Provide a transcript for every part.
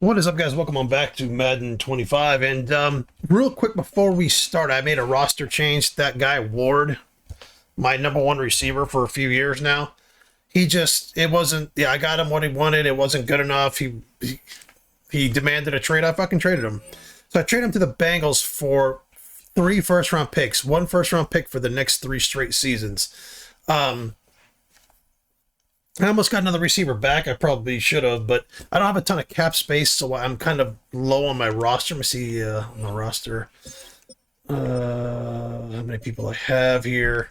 What is up, guys? Welcome on back to Madden 25. And real quick before we start, I made a roster change. That guy Ward, my number one receiver for a few years now, it wasn't. Yeah, I got him what he wanted. It wasn't good enough. He demanded a trade. I fucking traded him. So I traded him to the Bengals for 3 first-round picks, 1 first-round pick for the next 3 straight seasons. I almost got another receiver back. I probably should have, but I don't have a ton of cap space, so I'm kind of low on my roster. Let me see on the roster how many people I have here.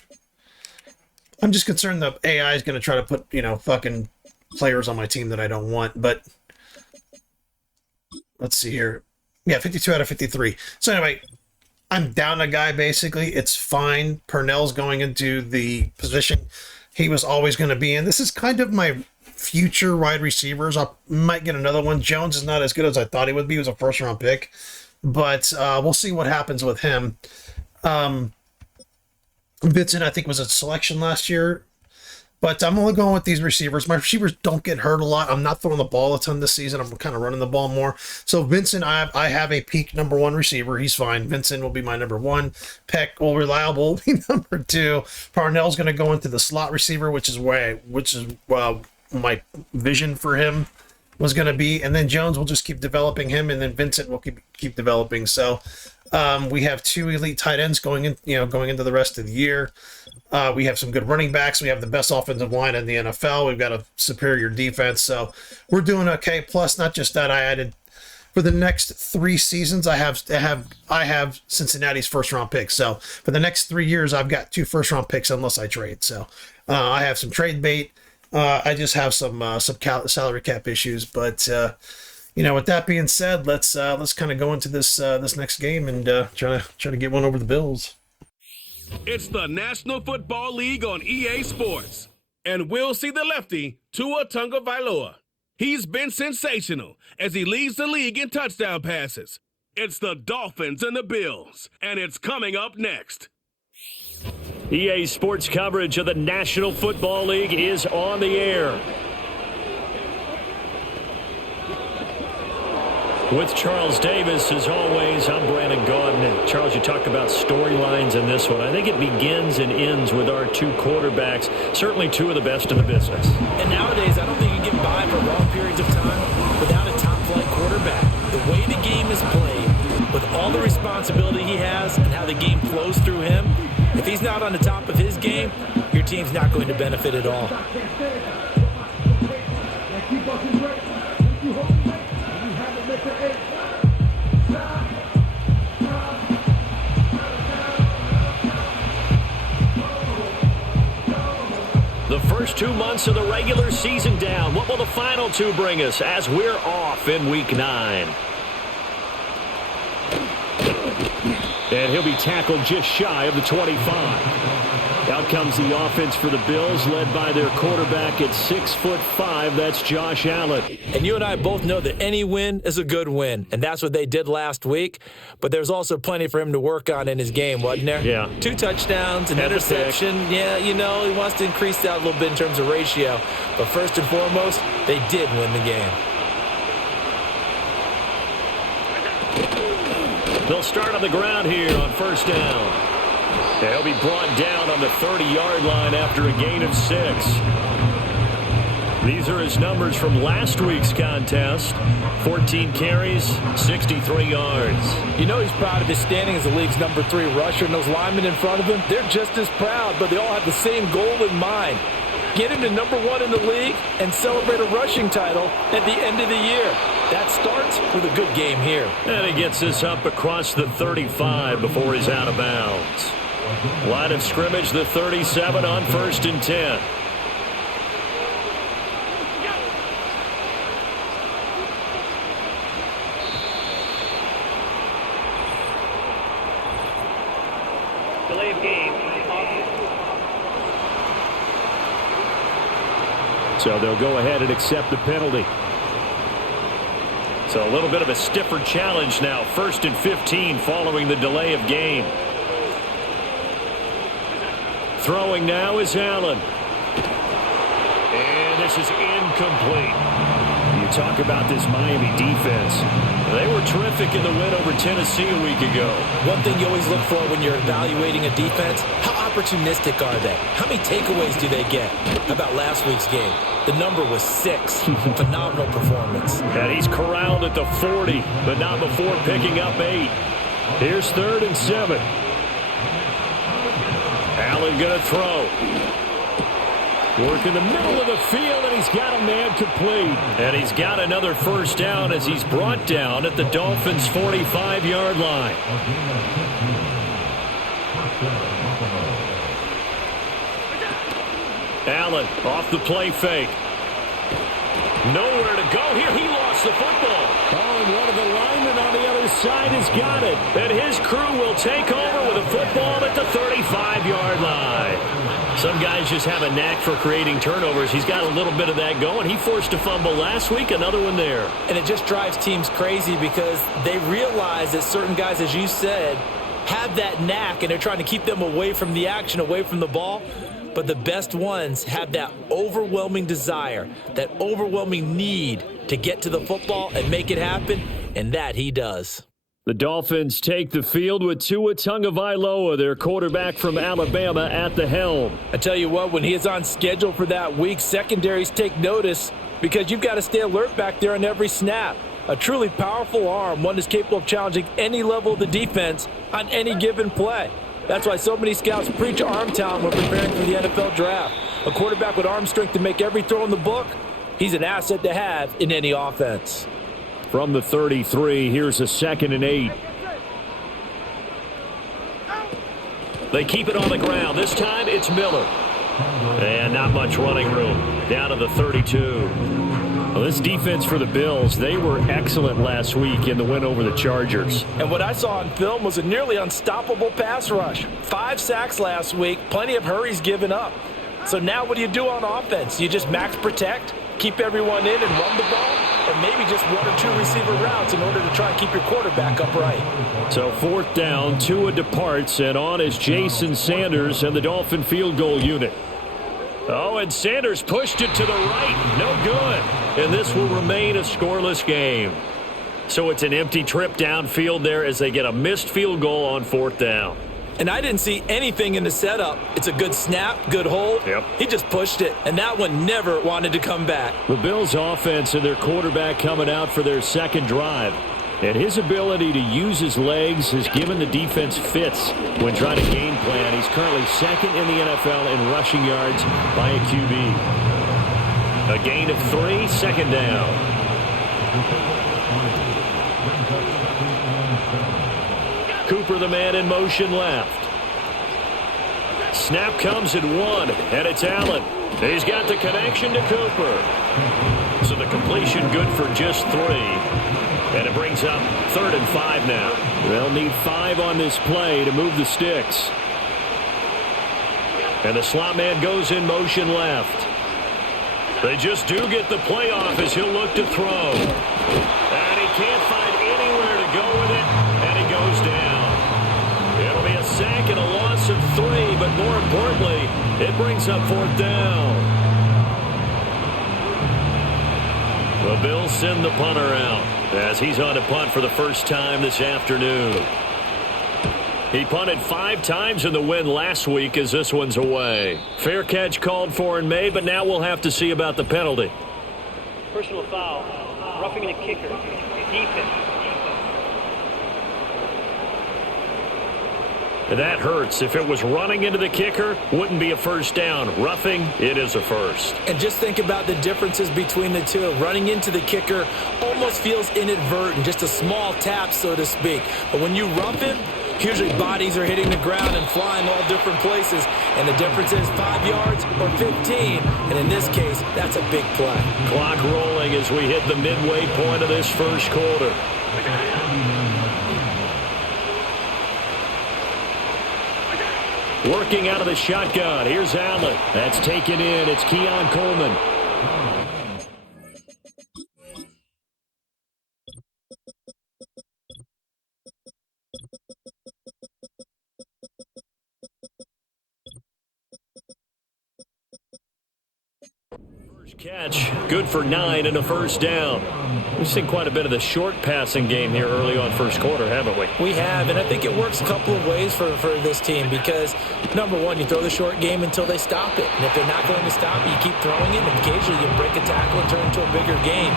I'm just concerned the AI is going to try to put, fucking players on my team that I don't want, but let's see here. Yeah, 52 out of 53. So anyway, I'm down a guy, basically. It's fine. Purnell's going into the position he was always going to be in. This is kind of my future wide receivers. I might get another one. Jones is not as good as I thought he would be. He was a first-round pick. But we'll see what happens with him. Vincent, I think, was a selection last year. But I'm only going with these receivers. My receivers don't get hurt a lot. I'm not throwing the ball a ton this season. I'm kind of running the ball more. So Vincent, I have a peak number 1 receiver. He's fine. Vincent will be my number 1. Peck will reliable be number 2. Parnell's going to go into the slot receiver, which is my vision for him was going to be. And then Jones will just keep developing him, and then Vincent will keep developing. So we have 2 elite tight ends going into the rest of the year. We have some good running backs. We have the best offensive line in the NFL. We've got a superior defense. So we're doing okay. Plus, not just that, I added for the next 3 seasons, I have Cincinnati's first-round picks. So for the next 3 years, I've got 2 first-round picks unless I trade. So I have some trade bait. I just have some salary cap issues. But with that being said, let's kind of go into this next game and try to get one over the Bills. It's the National Football League on EA Sports. And we'll see the lefty, Tua Tagovailoa. He's been sensational as he leads the league in touchdown passes. It's the Dolphins and the Bills, and it's coming up next. EA Sports coverage of the National Football League is on the air. With Charles Davis, as always, I'm Brandon Gaudin. And Charles, you talked about storylines in this one. I think it begins and ends with our 2 quarterbacks, certainly 2 of the best in the business. And nowadays, I don't think you get by for long periods of time without a top-flight quarterback. The way the game is played, with all the responsibility he has and how the game flows through him, if he's not on the top of his game, your team's not going to benefit at all. The first 2 months of the regular season down. What will the final 2 bring us as we're off in Week 9? And he'll be tackled just shy of the 25. Out comes the offense for the Bills, led by their quarterback at 6'5". That's Josh Allen. And you and I both know that any win is a good win, and that's what they did last week. But there's also plenty for him to work on in his game, wasn't there? Yeah. 2 touchdowns, an interception. Yeah, he wants to increase that a little bit in terms of ratio. But first and foremost, they did win the game. They'll start on the ground here on first down. They'll be brought down on the 30-yard line after a gain of 6. These are his numbers from last week's contest. 14 carries, 63 yards. He's proud of his standing as the league's number 3 rusher, and those linemen in front of him, they're just as proud, but they all have the same goal in mind. Get him to number 1 in the league and celebrate a rushing title at the end of the year. That starts with a good game here. And he gets this up across the 35 before he's out of bounds. Line of scrimmage, the 37 on 1st and 10. Delay of game. So they'll go ahead and accept the penalty. So a little bit of a stiffer challenge now. 1st and 15 following the delay of game. Throwing now is Allen. And this is incomplete. talk about this Miami defense. They were terrific in the win over Tennessee a week ago. One thing you always look for when you're evaluating a defense, how opportunistic are they? How many takeaways do they get? How about last week's game? The number was 6. Phenomenal performance. And he's corralled at the 40, but not before picking up 8. Here's 3rd and 7. Allen going to throw. Work in the middle of the field, and he's got a man complete. And he's got another first down as he's brought down at the Dolphins' 45-yard line. Allen off the play fake. Nowhere to go here. He lost the football. Oh, and one of the linemen on the other side has got it. And his crew will take over with a football at the 35-yard line. Some guys just have a knack for creating turnovers. He's got a little bit of that going. He forced a fumble last week, another one there. And it just drives teams crazy because they realize that certain guys, as you said, have that knack, and they're trying to keep them away from the action, away from the ball. But the best ones have that overwhelming desire, that overwhelming need to get to the football and make it happen, and that he does. The Dolphins take the field with Tua Tagovailoa, their quarterback from Alabama, at the helm. I tell you what, when he is on schedule for that week, secondaries take notice because you've got to stay alert back there on every snap. A truly powerful arm, one that's capable of challenging any level of the defense on any given play. That's why so many scouts preach arm talent when preparing for the NFL draft. A quarterback with arm strength to make every throw in the book, he's an asset to have in any offense. From the 33, here's a 2nd and 8. They keep it on the ground. This time it's Miller. And not much running room. Down to the 32. Well, this defense for the Bills, they were excellent last week in the win over the Chargers. And what I saw on film was a nearly unstoppable pass rush. 5 sacks last week, plenty of hurries given up. So now what do you do on offense? You just max protect, keep everyone in and run the ball, and maybe just 1 or 2 receiver routes in order to try and keep your quarterback upright. So 4th down, Tua departs, and on is Jason Sanders and the Dolphin field goal unit. Oh, and Sanders pushed it to the right. No good. And this will remain a scoreless game. So it's an empty trip downfield there as they get a missed field goal on 4th down. And I didn't see anything in the setup. It's a good snap, good hold. Yep. He just pushed it, and that one never wanted to come back. The Bills' offense and their quarterback coming out for their 2nd drive. And his ability to use his legs has given the defense fits when trying to game plan. He's currently 2nd in the NFL in rushing yards by a QB. A gain of 3, 2nd down. Cooper, the man in motion left. Snap comes at 1, and it's Allen. He's got the connection to Cooper. So the completion good for just 3. And it brings up 3rd and 5 now. They'll need 5 on this play to move the sticks. And the slot man goes in motion left. They just do get the play off as he'll look to throw. And he can't find anywhere to go with it, and he goes down. It'll be a sack and a loss of 3, but more importantly, it brings up 4th down. The Bills send the punter out as he's on to punt for the first time this afternoon. He punted 5 times in the win last week as this one's away. Fair catch called for in May, but now we'll have to see about the penalty. Personal foul. Roughing the kicker. Defense. That hurts. If it was running into the kicker, wouldn't be a first down. Roughing, it is a first. And just think about the differences between the two. Running into the kicker almost feels inadvertent, just a small tap, so to speak. But when you rough him, usually bodies are hitting the ground and flying all different places. And the difference is 5 yards or 15. And in this case, that's a big play. Clock rolling as we hit the midway point of this first quarter. Working out of the shotgun. Here's Allen. That's taken in. It's Keon Coleman. Catch, good for 9 and a first down. We've seen quite a bit of the short passing game here early on first quarter, haven't we? We have, and I think it works a couple of ways for this team because, number one, you throw the short game until they stop it. And if they're not going to stop it, you keep throwing it, and occasionally you break a tackle and turn into a bigger game.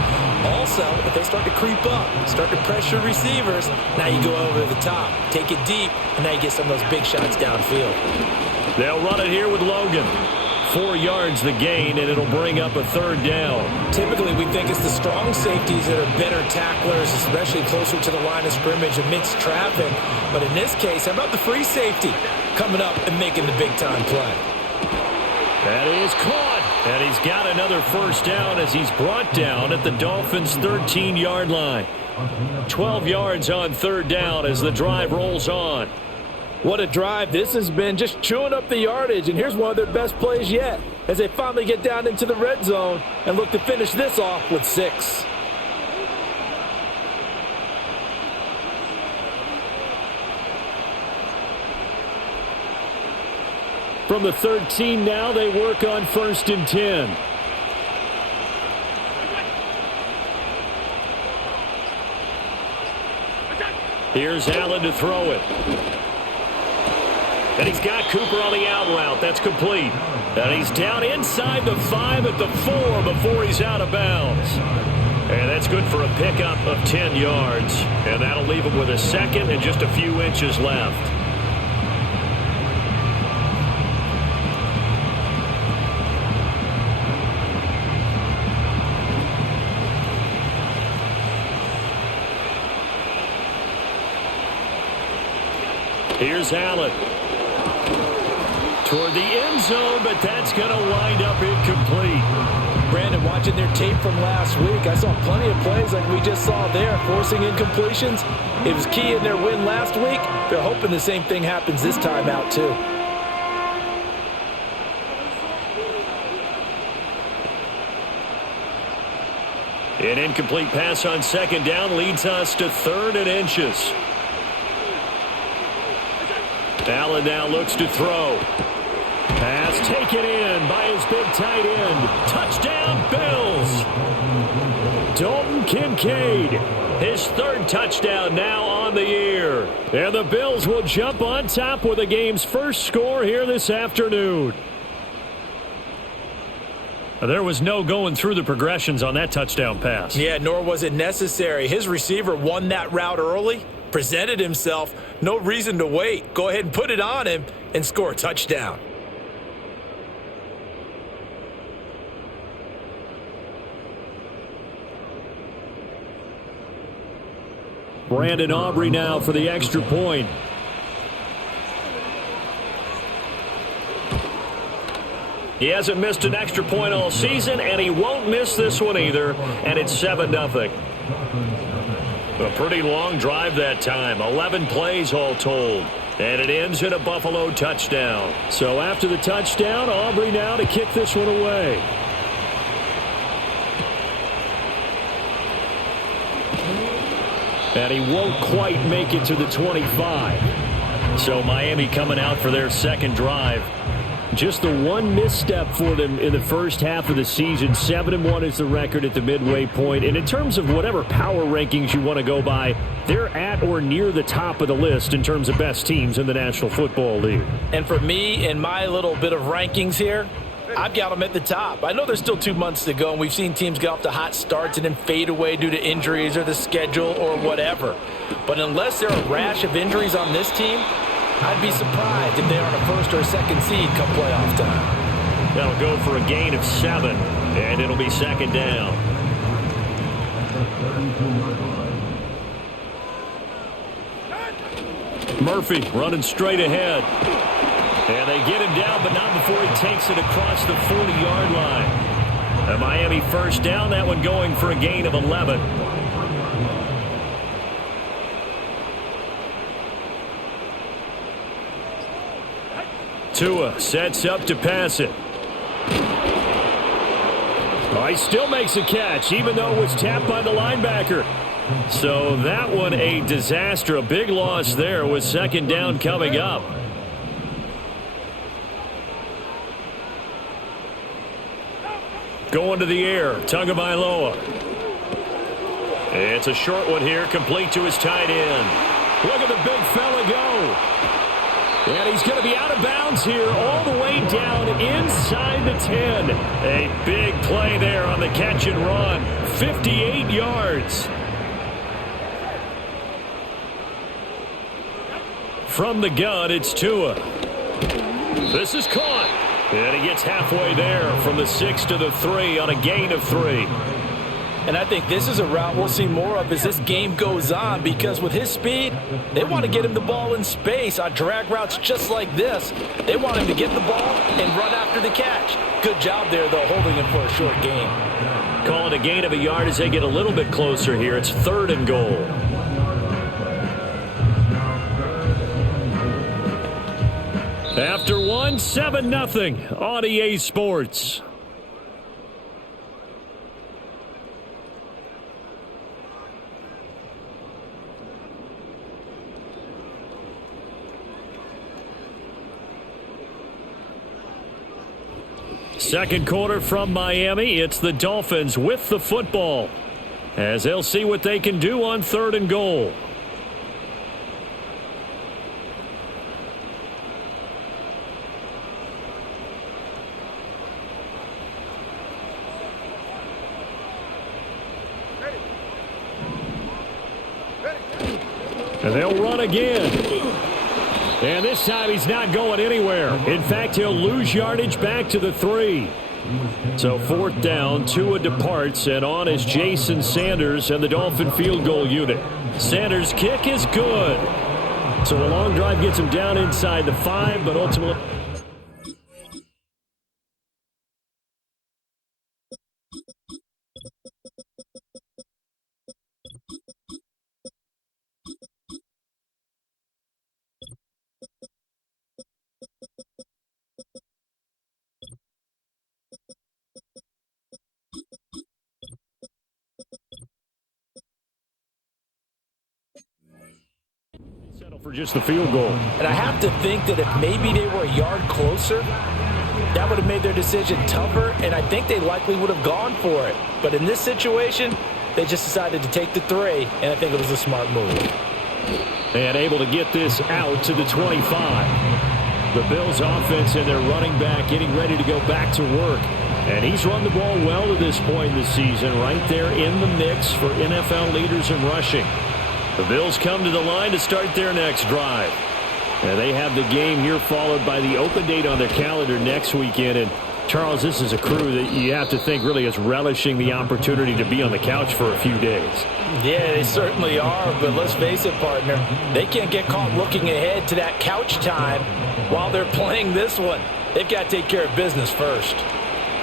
Also, if they start to creep up, start to pressure receivers, now you go over the top, take it deep, and now you get some of those big shots downfield. They'll run it here with Logan. 4 yards the gain, and it'll bring up a third down. Typically, we think it's the strong safeties that are better tacklers, especially closer to the line of scrimmage amidst traffic. But in this case, how about the free safety coming up and making the big-time play? That is caught, and he's got another first down as he's brought down at the Dolphins' 13-yard line. 12 yards on third down as the drive rolls on. What a drive this has been, just chewing up the yardage, and here's one of their best plays yet as they finally get down into the red zone and look to finish this off with 6. From the 13 now, they work on 1st and 10. Here's Allen to throw it. And he's got Cooper on the out route. That's complete. And he's down inside the 5 at the 4 before he's out of bounds. And that's good for a pickup of 10 yards. And that'll leave him with a second and just a few inches left. Here's Allen. Toward the end zone, but that's going to wind up incomplete. Brandon, watching their tape from last week, I saw plenty of plays like we just saw there, forcing incompletions. It was key in their win last week. They're hoping the same thing happens this time out, too. An incomplete pass on second down leads us to 3rd and inches. Allen now looks to throw. Pass taken in by his big tight end. Touchdown, Bills. Dalton Kincaid, his 3rd touchdown now on the year. And the Bills will jump on top with the game's first score here this afternoon. There was no going through the progressions on that touchdown pass. Yeah, nor was it necessary. His receiver won that route early, presented himself, no reason to wait. Go ahead and put it on him and score a touchdown. Brandon Aubrey now for the extra point. He hasn't missed an extra point all season, and he won't miss this one either, and it's 7-0. A pretty long drive that time, 11 plays all told, and it ends in a Buffalo touchdown. So after the touchdown, Aubrey now to kick this one away. And he won't quite make it to the 25. So Miami coming out for their second drive. Just the one misstep for them in the first half of the season. 7-1 is the record at the midway point. And in terms of whatever power rankings you want to go by, they're at or near the top of the list in terms of best teams in the National Football League. And for me, in my little bit of rankings here, I've got them at the top. I know there's still 2 months to go, and we've seen teams get off to hot starts and then fade away due to injuries or the schedule or whatever. But unless there are a rash of injuries on this team, I'd be surprised if they aren't a first or a second seed come playoff time. That'll go for a gain of 7, and it'll be second down. Murphy running straight ahead. And they get him down, but not before he takes it across the 40-yard line. A Miami first down, that one going for a gain of 11. Tua sets up to pass it. Oh, he still makes a catch, even though it was tapped by the linebacker. So that one a disaster, a big loss there with second down coming up. Going to the air, Tagovailoa. It's a short one here, complete to his tight end. Look at the big fella go. And he's going to be out of bounds here all the way down inside the 10. A big play there on the catch and run. 58 yards. From the gun, it's Tua. This is caught. And he gets halfway there from the 6 to the 3 on a gain of 3. And I think this is a route we'll see more of as this game goes on, because with his speed, they want to get him the ball in space on drag routes just like this. They want him to get the ball and run after the catch. Good job there, though, holding him for a short gain. Call it a gain of a yard as they get a little bit closer here. It's 3rd and goal. After 1, 7-0 on EA Sports. Second quarter from Miami. It's the Dolphins with the football as they'll see what they can do on 3rd and goal. And they'll run again. And this time he's not going anywhere. In fact, he'll lose yardage back to the 3. So 4th down, Tua departs, and on is Jason Sanders and the Dolphin field goal unit. Sanders' kick is good. So a long drive gets him down inside the 5, but ultimately... for just the field goal. And I have to think that if maybe they were a yard closer, that would have made their decision tougher, and I think they likely would have gone for it. But in this situation, they just decided to take the 3, and I think it was a smart move. And able to get this out to the 25. The Bills offense and their running back getting ready to go back to work. And he's run the ball well to this point in the season, right there in the mix for NFL leaders in rushing. The Bills come to the line to start their next drive. And they have the game here followed by the open date on their calendar next weekend. And Charles, this is a crew that you have to think really is relishing the opportunity to be on the couch for a few days. Yeah, they certainly are, but let's face it, partner, they can't get caught looking ahead to that couch time while they're playing this one. They've got to take care of business first.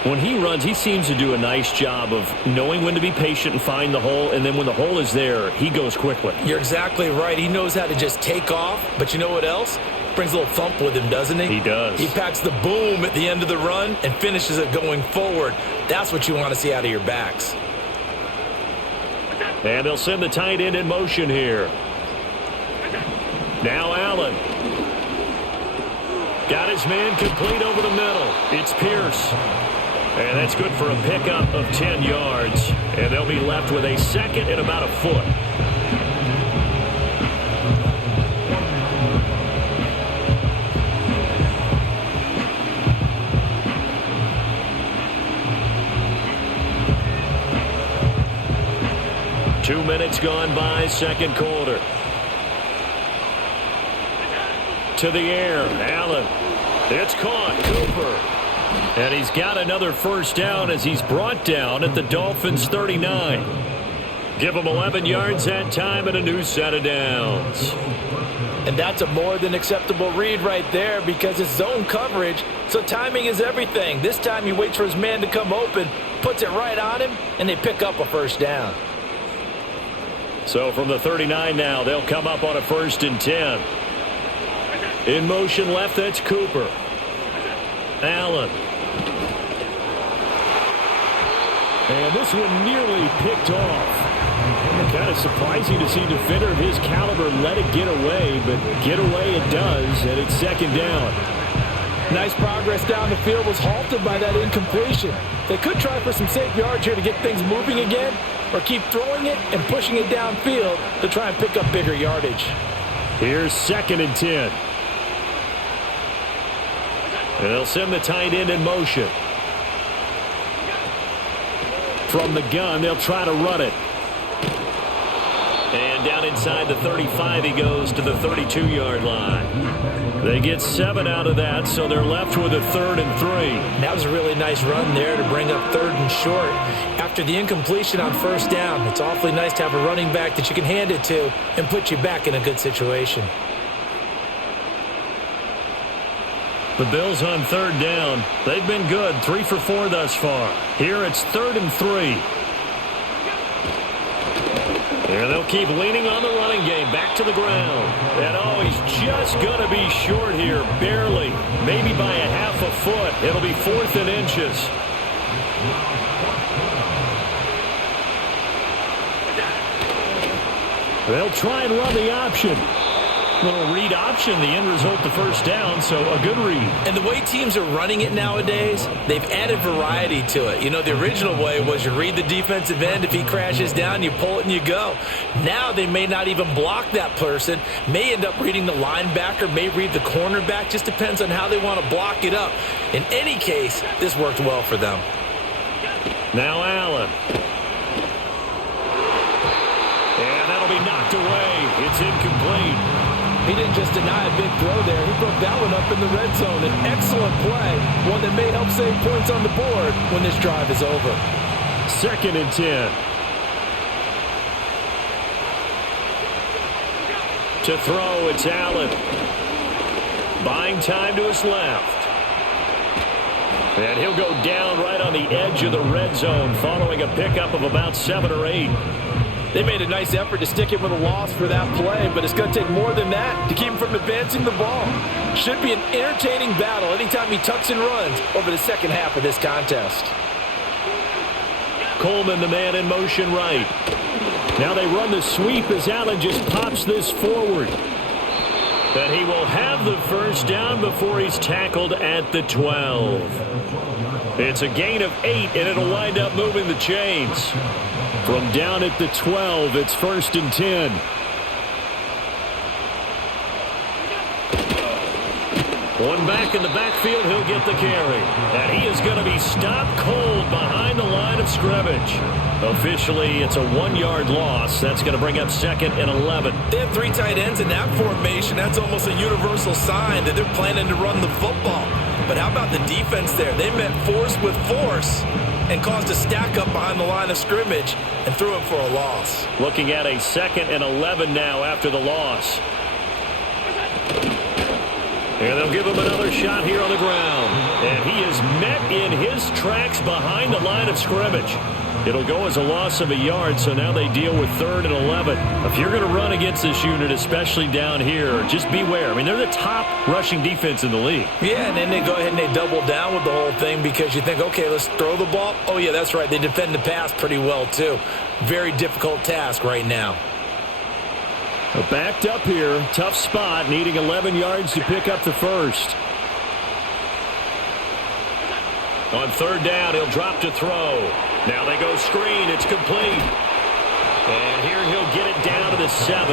When he runs, he seems to do a nice job of knowing when to be patient and find the hole, and then when the hole is there, he goes quickly. You're exactly right. He knows how to just take off, but you know what else? Brings a little thump with him, doesn't he? He does. He packs the boom at the end of the run and finishes it going forward. That's what you want to see out of your backs. And they'll send the tight end in motion here. Now Allen. Got his man complete over the middle. It's Pierce. And that's good for a pickup of 10 yards. And they'll be left with a second and about a foot. Two minutes gone by, second quarter. To the air, Allen. It's caught, Cooper. And he's got another first down as he's brought down at the Dolphins' 39. Give him 11 yards that time and a new set of downs. And that's a more than acceptable read right there because it's zone coverage, so timing is everything. This time he waits for his man to come open, puts it right on him, and they pick up a first down. So from the 39 now, they'll come up on a 1st and 10. In motion left, that's Cooper. Allen. And this one nearly picked off. Kind of surprising to see a defender of his caliber let it get away, but get away it does, and it's second down. Nice progress down the field was halted by that incompletion. They could try for some safe yards here to get things moving again, or keep throwing it and pushing it downfield to try and pick up bigger yardage. Here's 2nd and 10. And they'll send the tight end in motion. From the gun, they'll try to run it. And down inside the 35, he goes to the 32-yard line. They get 7 out of that, so they're left with a 3rd and 3. That was a really nice run there to bring up 3rd and short. After the incompletion on 1st down, it's awfully nice to have a running back that you can hand it to and put you back in a good situation. The Bills on 3rd down. They've been good, 3 for 4 thus far. Here it's 3rd and 3. And they'll keep leaning on the running game, back to the ground. And oh, he's just going to be short here, barely. Maybe by a half a foot. It'll be 4th and inches. They'll try and run the option. Little read option, the end result, the 1st down, so a good read. And the way teams are running it nowadays, they've added variety to it. You know, the original way was you read the defensive end. If he crashes down, you pull it and you go. Now they may not even block that person, may end up reading the linebacker, may read the cornerback. Just depends on how they want to block it up. In any case, this worked well for them. Now Allen. And that'll be knocked away. It's incomplete. He didn't just deny a big throw there. He broke that one up in the red zone. An excellent play, one that may help save points on the board when this drive is over. 2nd and 10. To throw, it's Allen. Buying time to his left. And he'll go down right on the edge of the red zone following a pickup of about 7 or 8. They made a nice effort to stick him with a loss for that play, but it's going to take more than that to keep him from advancing the ball. Should be an entertaining battle anytime he tucks and runs over the second half of this contest. Coleman, the man in motion right. Now they run the sweep as Allen just pops this forward. And he will have the 1st down before he's tackled at the 12. It's a gain of 8, and it'll wind up moving the chains. From down at the 12, it's 1st and 10. One back in the backfield, he'll get the carry. And he is going to be stopped cold behind the line of scrimmage. Officially, it's a 1-yard loss. That's going to bring up 2nd and 11. They have 3 tight ends in that formation. That's almost a universal sign that they're planning to run the football. But how about the defense there? They met force with force and caused a stack up behind the line of scrimmage and threw him for a loss. Looking at a 2nd and 11 now after the loss. And they'll give him another shot here on the ground. And he is met in his tracks behind the line of scrimmage. It'll go as a loss of a yard, so now they deal with 3rd and 11. If you're going to run against this unit, especially down here, just beware. I mean, they're the top rushing defense in the league. Yeah, and then they go ahead and they double down with the whole thing because you think, okay, let's throw the ball. Oh, yeah, that's right. They defend the pass pretty well, too. Very difficult task right now. Backed up here, tough spot, needing 11 yards to pick up the 1st. On 3rd down, he'll drop to throw. Now they go screen. It's complete. And here he'll get it down to the 7.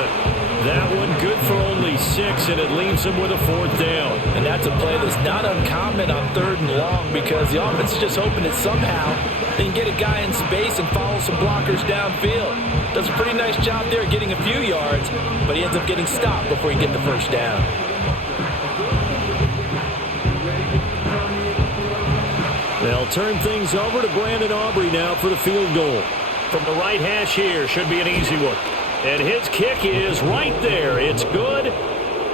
That one good for only 6, and it leaves him with a 4th down. And that's a play that's not uncommon on 3rd and long because the offense is just hoping that somehow they can get a guy in space and follow some blockers downfield. Does a pretty nice job there getting a few yards, but he ends up getting stopped before he gets the 1st down. They'll turn things over to Brandon Aubrey now for the field goal. From the right hash here, should be an easy one. And his kick is right there. It's good.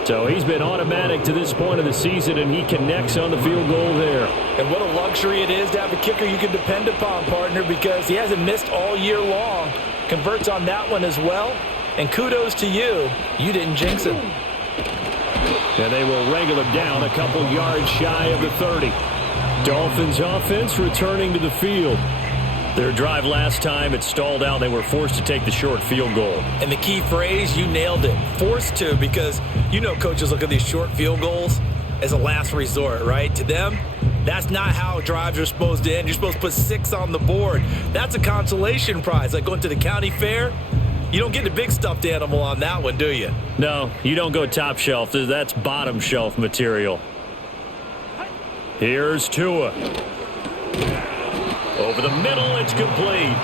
So he's been automatic to this point of the season, and he connects on the field goal there. And what a luxury it is to have a kicker you can depend upon, partner, because he hasn't missed all year long. Converts on that one as well. And kudos to you. You didn't jinx him. And they will wrangle him down a couple yards shy of the 30. Dolphins offense returning to the field. Their drive last time, it stalled out. They were forced to take the short field goal. And the key phrase, you nailed it. Forced to, because you know coaches look at these short field goals. as a last resort, right? To them, that's not how drives are supposed to end. You're supposed to put 6 on the board. That's a consolation prize, like going to the county fair. You don't get the big stuffed animal on that one, do you? No, you don't go top shelf. That's bottom shelf material. Here's Tua. Over the middle, it's complete.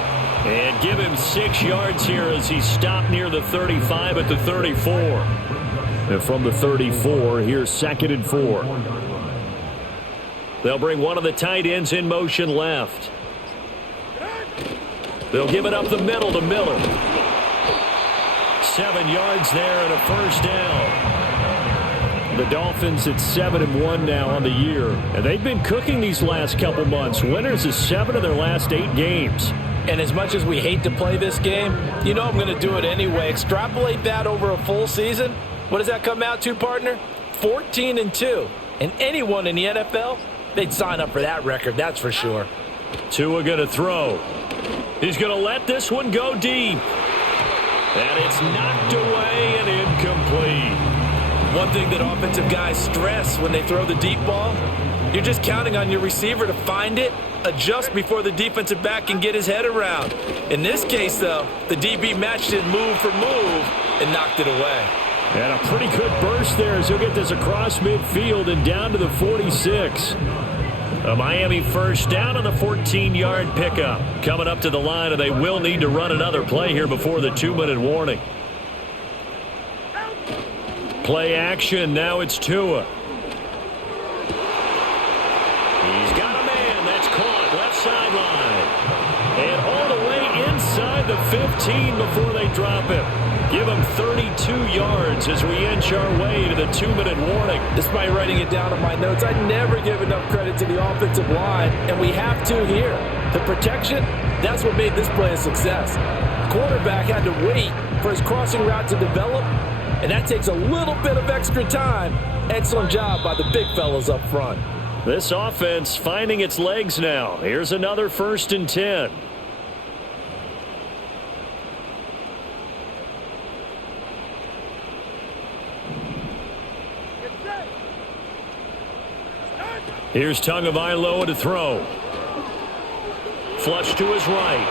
And give him 6 yards here as he stopped near the 35 at the 34. And from the 34, here's 2nd and 4. They'll bring one of the tight ends in motion left. They'll give it up the middle to Miller. 7 yards there and a first down. The Dolphins at 7-1 now on the year. And they've been cooking these last couple months. Winners of 7 of their last 8 games. And as much as we hate to play this game, you know I'm going to do it anyway. Extrapolate that over a full season. What does that come out to, partner? 14-2. And anyone in the NFL, they'd sign up for that record, that's for sure. Tua going to throw. He's going to let this one go deep. And it's knocked away and incomplete. One thing that offensive guys stress when they throw the deep ball, you're just counting on your receiver to find it, adjust before the defensive back can get his head around. In this case, though, the DB matched it move for move and knocked it away. And a pretty good burst there as he'll get this across midfield and down to the 46. A Miami first down on the 14-yard pickup. Coming up to the line, and they will need to run another play here before the 2-minute warning. Play action. Now it's Tua. He's got a man. That's caught. Left sideline. And all the way inside the 15 before they drop him. Give him 32 yards as we inch our way to the 2-minute warning. Despite writing it down in my notes, I never give enough credit to the offensive line, and we have to here. The protection, that's what made this play a success. Quarterback had to wait for his crossing route to develop, and that takes a little bit of extra time. Excellent job by the big fellas up front. This offense finding its legs now. Here's another 1st and 10. Here's Tagovailoa to throw. Flush to his right.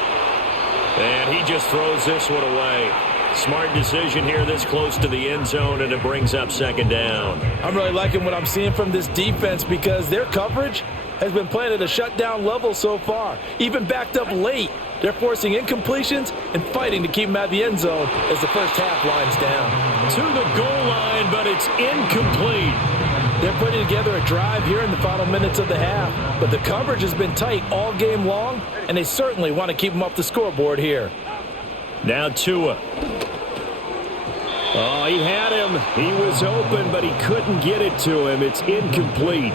And he just throws this one away. Smart decision here this close to the end zone, and it brings up 2nd down. I'm really liking what I'm seeing from this defense because their coverage has been playing at a shutdown level so far. Even backed up late, they're forcing incompletions and fighting to keep them at the end zone as the first half winds down. To the goal line, but it's incomplete. They're putting together a drive here in the final minutes of the half, but the coverage has been tight all game long, and they certainly want to keep them up the scoreboard here. Now Tua. Oh, he had him. He was open, but he couldn't get it to him. It's incomplete.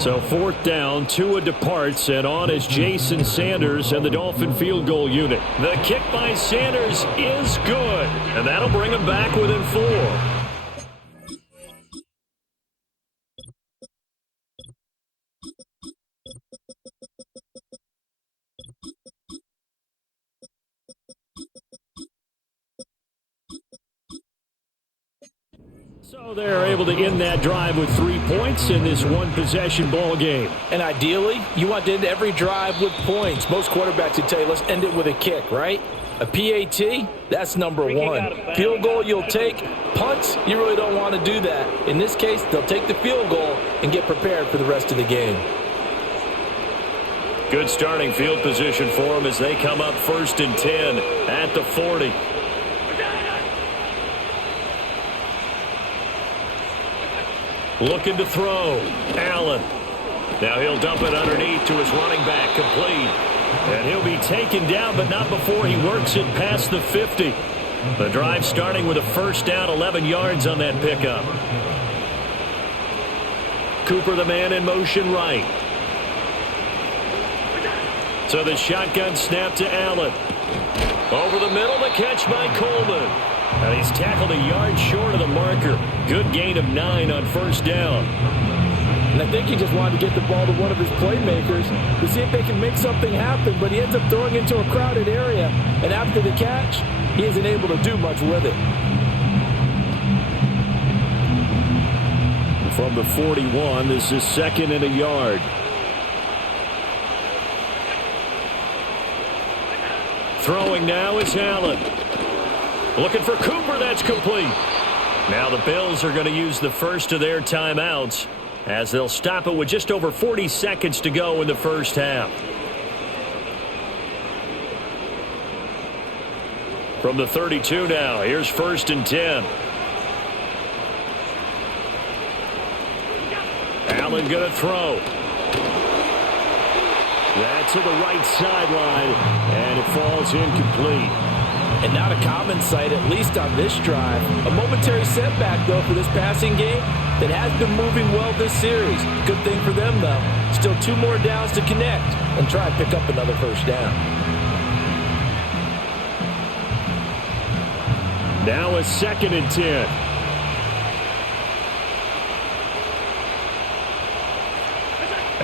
So 4th down, Tua departs, and on is Jason Sanders and the Dolphin field goal unit. The kick by Sanders is good, and that'll bring him back within 4. So they're able to end that drive with 3 points in this one-possession ball game. And ideally, you want to end every drive with points. Most quarterbacks would tell you, let's end it with a kick, right? A PAT, that's number 1. Field goal, you'll take. Punts, you really don't want to do that. In this case, they'll take the field goal and get prepared for the rest of the game. Good starting field position for them as they come up 1st and 10 at the 40. Looking to throw. Allen. Now he'll dump it underneath to his running back, complete. And he'll be taken down, but not before he works it past the 50. The drive starting with a first down, 11 yards on that pickup. Cooper, the man in motion right. So the shotgun snap to Allen. Over the middle, the catch by Coleman. And he's tackled a yard short of the marker. Good gain of 9 on first down. And I think he just wanted to get the ball to one of his playmakers to see if they can make something happen, but he ends up throwing into a crowded area. And after the catch, he isn't able to do much with it. from the 41. This is 2nd and a yard. Throwing now is Allen. Looking for Cooper. That's complete. Now the Bills are going to use the first of their timeouts as they'll stop it with just over 40 seconds to go in the first half. From the 32 now, here's 1st and 10. Allen going to throw. That's to the right sideline, and it falls incomplete. And not a common sight, at least on this drive. A momentary setback, though, for this passing game that has been moving well this series. Good thing for them, though. Still 2 more downs to connect and try and pick up another first down. Now a 2nd and 10.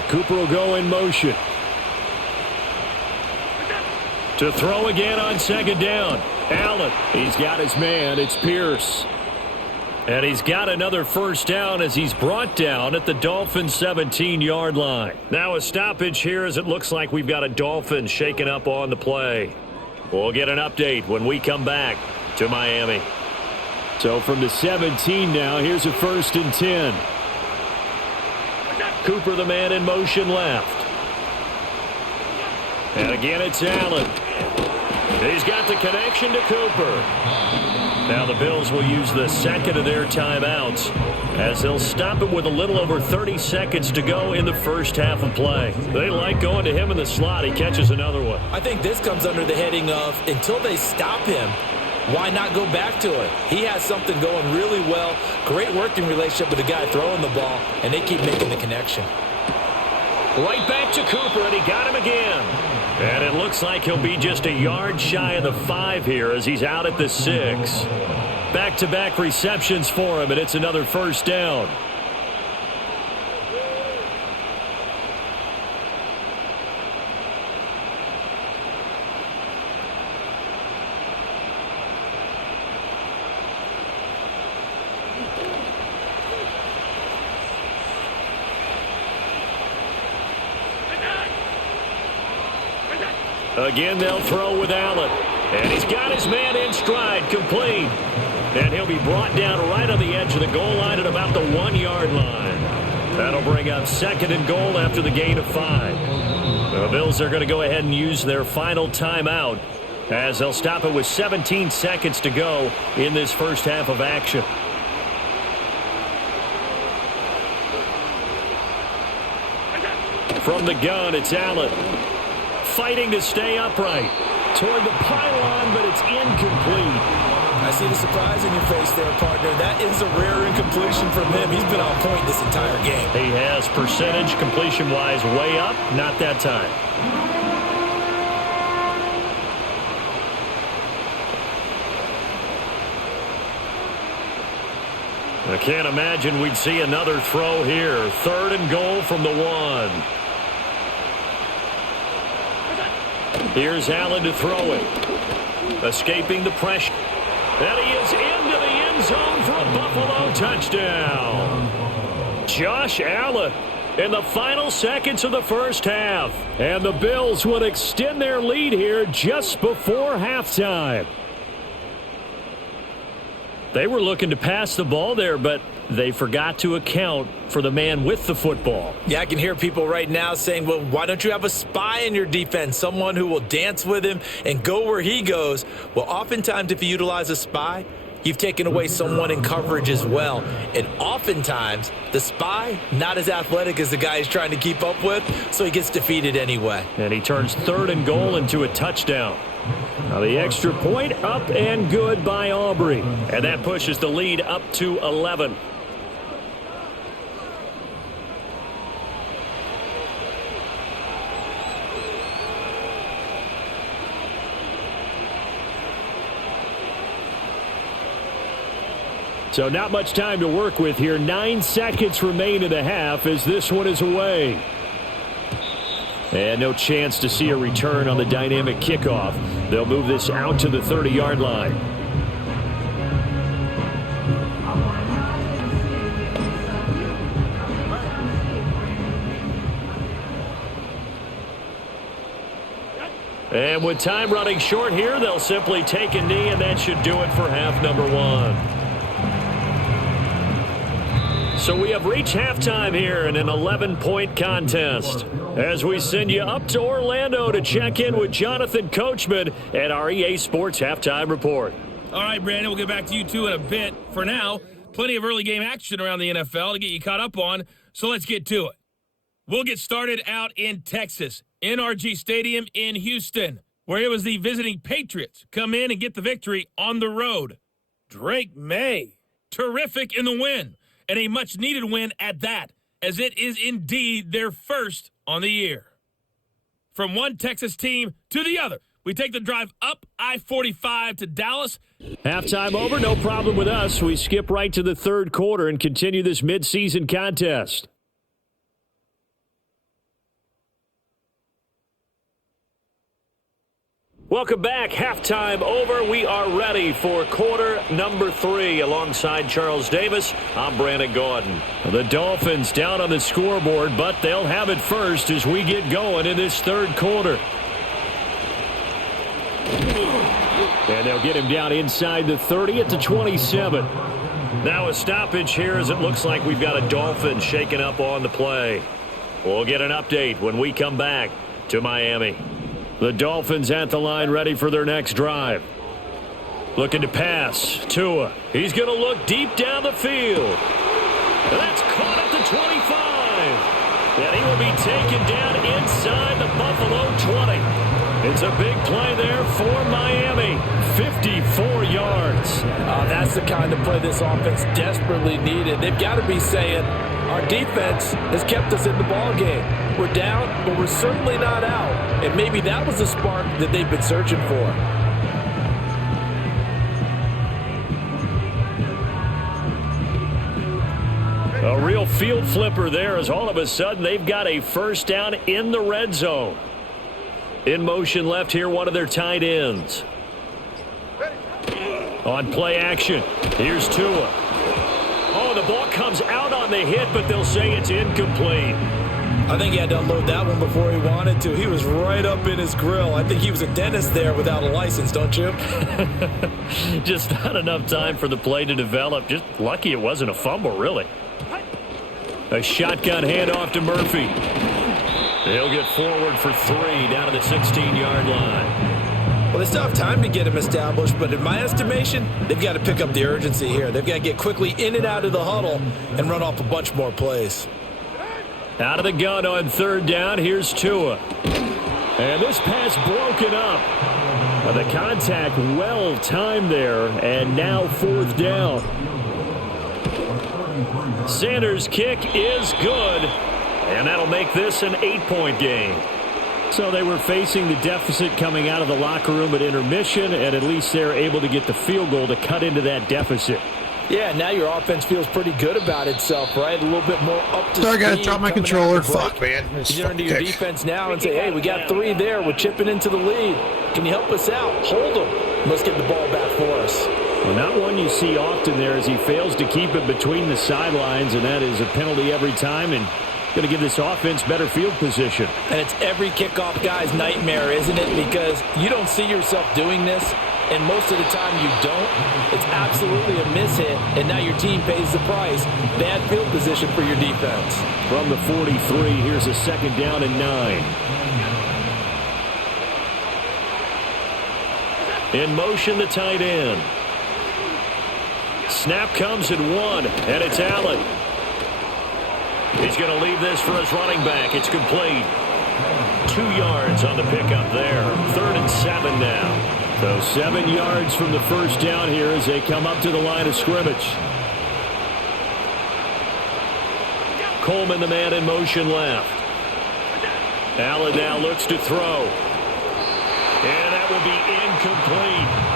Cooper will go in motion. To throw again on 2nd down. Allen, he's got his man. It's Pierce. And he's got another first down as he's brought down at the Dolphins' 17-yard line. Now a stoppage here as it looks like we've got a Dolphin shaking up on the play. We'll get an update when we come back to Miami. So from the 17 now, here's a 1st and 10. Cooper, the man in motion left. And again, it's Allen. He's got the connection to Cooper. Now the Bills will use the 2nd of their timeouts as they'll stop it with a little over 30 seconds to go in the first half of play. They like going to him in the slot. He catches another one. I think this comes under the heading of until they stop him, why not go back to it? He has something going really well. Great working relationship with the guy throwing the ball, and they keep making the connection. Right back to Cooper, and he got him again. And it looks like he'll be just a yard shy of the 5 here as he's out at the 6. Back-to-back receptions for him, and it's another first down. Again, they'll throw with Allen. And he's got his man in stride, complete. And he'll be brought down right on the edge of the goal line at about the 1-yard line. That'll bring up 2nd and goal after the gain of 5. The Bills are going to go ahead and use their final timeout as they'll stop it with 17 seconds to go in this first half of action. From the gun, it's Allen. Fighting to stay upright toward the pylon, but it's incomplete. I see the surprise in your face there, partner. That is a rare incompletion from him. He's been on point this entire game. He has percentage completion-wise way up, not that time. I can't imagine we'd see another throw here. 3rd and goal from the 1. Here's Allen to throw it. Escaping the pressure. And he is into the end zone for a Buffalo touchdown. Josh Allen in the final seconds of the first half. And the Bills would extend their lead here just before halftime. They were looking to pass the ball there, but they forgot to account for the man with the football. Yeah, I can hear people right now saying, well, why don't you have a spy in your defense, someone who will dance with him and go where he goes? Well, oftentimes if you utilize a spy, you've taken away someone in coverage as well. And oftentimes, the spy, not as athletic as the guy he's trying to keep up with, so he gets defeated anyway. And he turns 3rd and goal into a touchdown. Now the extra point up and good by Aubrey. And that pushes the lead up to 11. So not much time to work with here. 9 seconds remain in the half as this one is away. And no chance to see a return on the dynamic kickoff. They'll move this out to the 30-yard line. And with time running short here, they'll simply take a knee, and that should do it for half number one. So we have reached halftime here in an 11-point contest. As we send you up to Orlando to check in with Jonathan Coachman at our EA Sports Halftime Report. All right, Brandon, we'll get back to you two in a bit. For now, plenty of early game action around the NFL to get you caught up on, so let's get to it. We'll get started out in Texas, NRG Stadium in Houston, where it was the visiting Patriots come in and get the victory on the road. Drake May, terrific in the win, and a much-needed win at that, as it is indeed their first on the year. From one Texas team to the other, we take the drive up I-45 to Dallas. Halftime over, no problem with us. We skip right to the third quarter and continue this midseason contest. Welcome back. Halftime over. We are ready for quarter number 3. Alongside Charles Davis, I'm Brandon Gordon. The Dolphins down on the scoreboard, but they'll have it first as we get going in this third quarter. And they'll get him down inside the 30 at the 27. Now a stoppage here as it looks like we've got a Dolphin shaking up on the play. We'll get an update when we come back to Miami. The Dolphins at the line ready for their next drive. Looking to pass. Tua. He's going to look deep down the field. That's caught at the 25. And he will be taken down inside the Buffalo 20. It's a big play there for Miami. 54 yards. That's the kind of play this offense desperately needed. They've got to be saying, our defense has kept us in the ball game. We're down, but we're certainly not out. And maybe that was the spark that they've been searching for. A real field flipper there as all of a sudden they've got a first down in the red zone. In motion left here, one of their tight ends. On play action, here's Tua. Oh, the ball comes out on the hit, but they'll say it's incomplete. I think he had to unload that one before he wanted to. He was right up in his grill. I think he was a dentist there without a license, don't you? Just not enough time for the play to develop. Just lucky it wasn't a fumble, really. A shotgun handoff to Murphy. He'll get forward for 3 down to the 16-yard line. Well, they still have time to get him established, but in my estimation, they've got to pick up the urgency here. They've got to get quickly in and out of the huddle and run off a bunch more plays. Out of the gun on third down, here's Tua. And this pass broken up. The contact well timed there, and now fourth down. Sanders' kick is good, and that'll make this an 8-point game. So they were facing the deficit coming out of the locker room at intermission, and at least they're able to get the field goal to cut into that deficit. Yeah, now your offense feels pretty good about itself, right? A little bit more up to speed. Sorry, I gotta drop my controller. Fuck, man. You turn to your defense now and say, hey, we got 3 there. We're chipping into the lead. Can you help us out? Hold them. Let's get the ball back for us. Well, not one you see often there as he fails to keep it between the sidelines, and that is a penalty every time, and going to give this offense better field position. And it's every kickoff guy's nightmare, isn't it? Because you don't see yourself doing this, and most of the time you don't. It's absolutely a mishit, and now your team pays the price. Bad field position for your defense. From the 43, here's a second down and 9. In motion, the tight end. Snap comes at 1, and it's Allen. He's going to leave this for his running back. It's complete. 2 yards on the pickup there. 3rd and 7 now. So 7 yards from the first down here as they come up to the line of scrimmage. Coleman, the man in motion left. Allen now looks to throw. And that will be incomplete.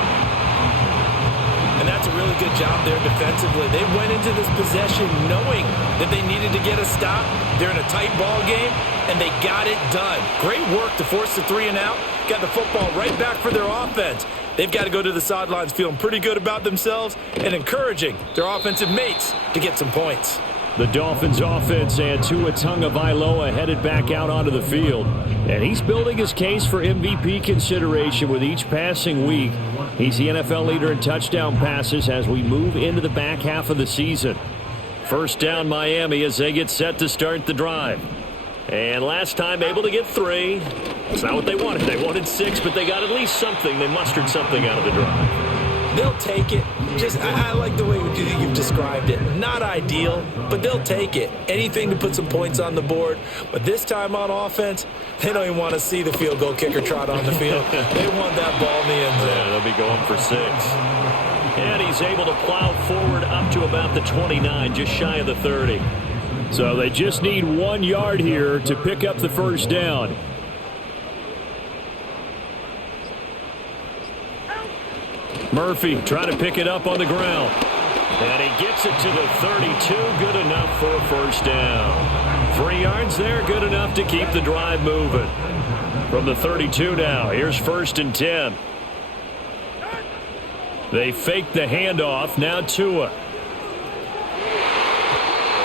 And that's a really good job there defensively. They went into this possession knowing that they needed to get a stop. They're in a tight ball game, and they got it done. Great work to force the 3 and out. Got the football right back for their offense. They've got to go to the sidelines feeling pretty good about themselves and encouraging their offensive mates to get some points. The Dolphins offense and Tua Tagovailoa headed back out onto the field. And he's building his case for MVP consideration with each passing week. He's the NFL leader in touchdown passes as we move into the back half of the season. First down Miami as they get set to start the drive. And last time able to get 3. That's not what they wanted. They wanted 6, but they got at least something. They mustered something out of the drive. They'll take it. I like the way you've described it. Not ideal, but they'll take it. Anything to put some points on the board. But this time on offense, they don't even want to see the field goal kicker trot on the field. They want that ball in the end zone. Yeah, they'll be going for 6. And he's able to plow forward up to about the 29, just shy of the 30. So they just need 1 yard here to pick up the first down. Murphy trying to pick it up on the ground. And he gets it to the 32. Good enough for a first down. 3 yards there, good enough to keep the drive moving. From the 32 now, here's 1st and 10. They fake the handoff. Now Tua.